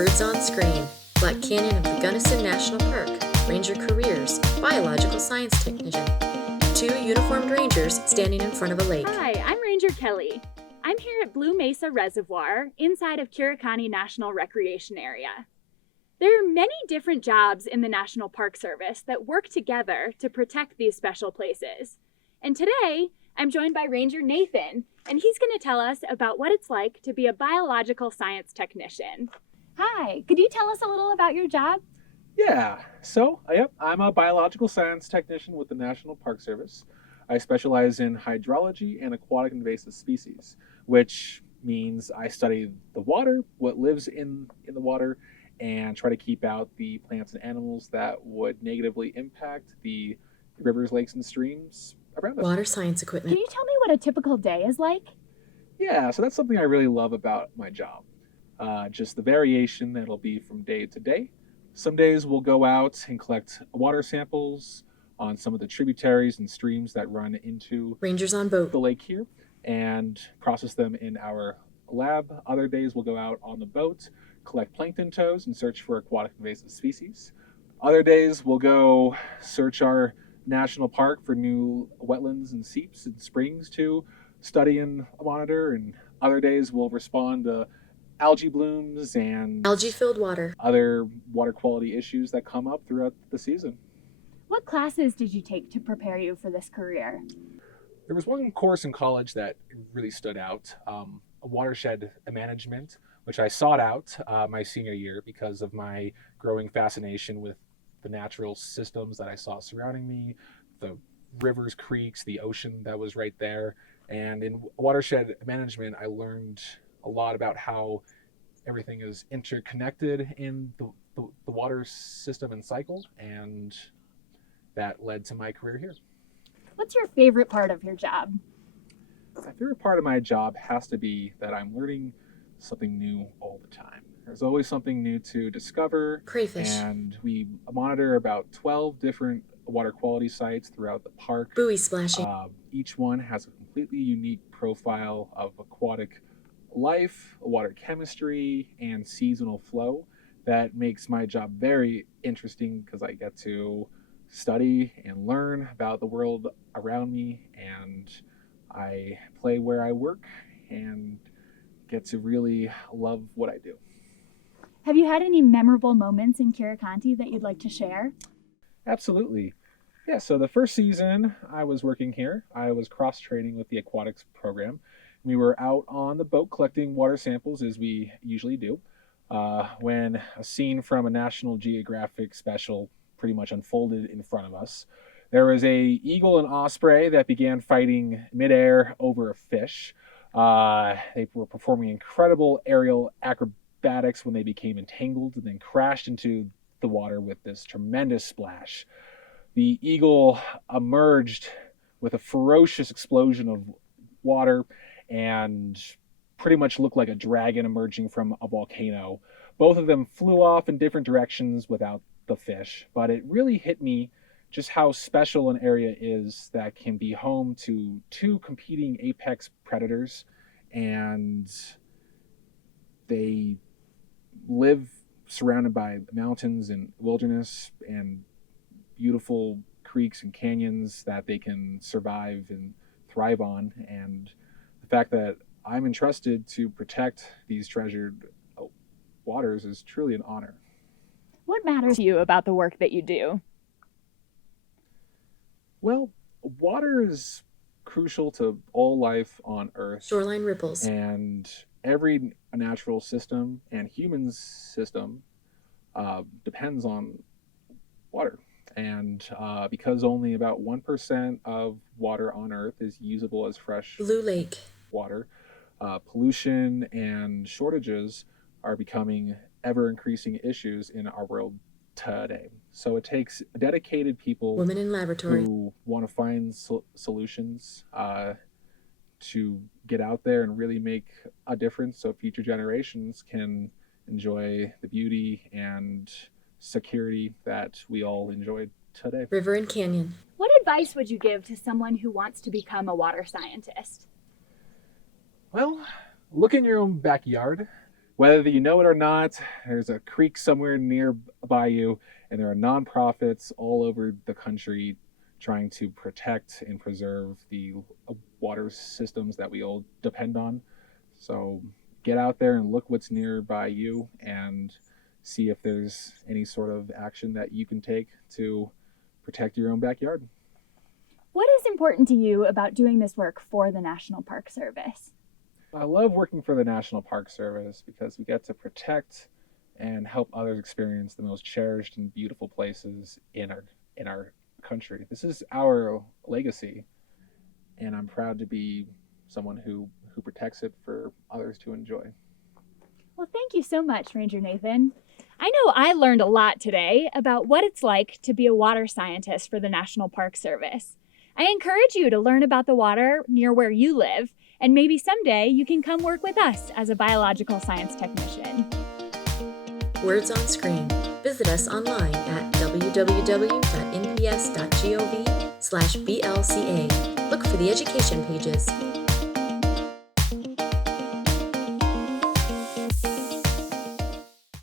Birds on Screen, Black Canyon of the Gunnison National Park, Ranger Careers, Biological Science Technician. Two uniformed rangers standing in front of a lake. Hi, I'm Ranger Kelly. I'm here at Blue Mesa Reservoir inside of Curricani National Recreation Area. There are many different jobs in the National Park Service that work together to protect these special places. And today, I'm joined by Ranger Nathan, and he's going to tell us about what it's like to be a biological science technician. Hi, could you tell us a little about your job? Yeah, I'm a biological science technician with the National Park Service. I specialize in hydrology and aquatic invasive species, which means I study the water, what lives in the water, and try to keep out the plants and animals that would negatively impact the rivers, lakes, and streams around us. Water science equipment. Can you tell me what a typical day is like? Yeah, so that's something I really love about my job. Just the variation that'll be from day to day. Some days we'll go out and collect water samples on some of the tributaries and streams that run into Rangers on boat. the lake here and process them in our lab. Other days we'll go out on the boat, collect plankton toads and search for aquatic invasive species. Other days we'll go search our national park for new wetlands and seeps and springs to study and monitor. And other days we'll respond to algae blooms and Algae-filled water. other water quality issues that come up throughout the season. What classes did you take to prepare you for this career? There was one course in college that really stood out, watershed management, which I sought out my senior year because of my growing fascination with the natural systems that I saw surrounding me, the rivers, creeks, the ocean that was right there. And in watershed management, I learned a lot about how everything is interconnected in the water system and cycle, and that led to my career here. What's your favorite part of your job? My favorite part of my job has to be that I'm learning something new all the time. There's always something new to discover. Crayfish. And we monitor about 12 different water quality sites throughout the park. Buoy splashing. Each one has a completely unique profile of aquatic life, water chemistry, and seasonal flow that makes my job very interesting because I get to study and learn about the world around me, and I play where I work and get to really love what I do. Have you had any memorable moments in Curricanti that you'd like to share? Absolutely. Yeah, so the first season I was working here, I was cross-training with the aquatics program. We were out on the boat collecting water samples, as we usually do, when a scene from a National Geographic special pretty much unfolded in front of us. There was a eagle and osprey that began fighting midair over a fish. They were performing incredible aerial acrobatics when they became entangled and then crashed into the water with this tremendous splash. The eagle emerged with a ferocious explosion of water and pretty much looked like a dragon emerging from a volcano. Both of them flew off in different directions without the fish, but it really hit me just how special an area is that can be home to two competing apex predators, and they live surrounded by mountains and wilderness and beautiful creeks and canyons that they can survive and thrive on. And the fact that I'm entrusted to protect these treasured waters is truly an honor. What matters to you about the work that you do? Well, water is crucial to all life on Earth. Shoreline ripples. And every natural system and human system depends on water. And because only about 1% of water on Earth is usable as fresh Blue Lake. water, pollution and shortages are becoming ever-increasing issues in our world today. So it takes dedicated people Women in laboratory. who want to find solutions to get out there and really make a difference so future generations can enjoy the beauty and security that we all enjoyed today. River and canyon. What advice would you give to someone who wants to become a water scientist? Well, look in your own backyard. Whether you know it or not, there's a creek somewhere nearby you, and there are nonprofits all over the country trying to protect and preserve the water systems that we all depend on. So get out there and look what's nearby you and see if there's any sort of action that you can take to protect your own backyard. What is important to you about doing this work for the National Park Service? I love working for the National Park Service because we get to protect and help others experience the most cherished and beautiful places in our country. This is our legacy, and I'm proud to be someone who protects it for others to enjoy. Well, thank you so much, Ranger Nathan. I know I learned a lot today about what it's like to be a water scientist for the National Park Service. I encourage you to learn about the water near where you live, and maybe someday you can come work with us as a biological science technician. Words on Screen. Visit us online at www.nps.gov/blca. Look for the education pages.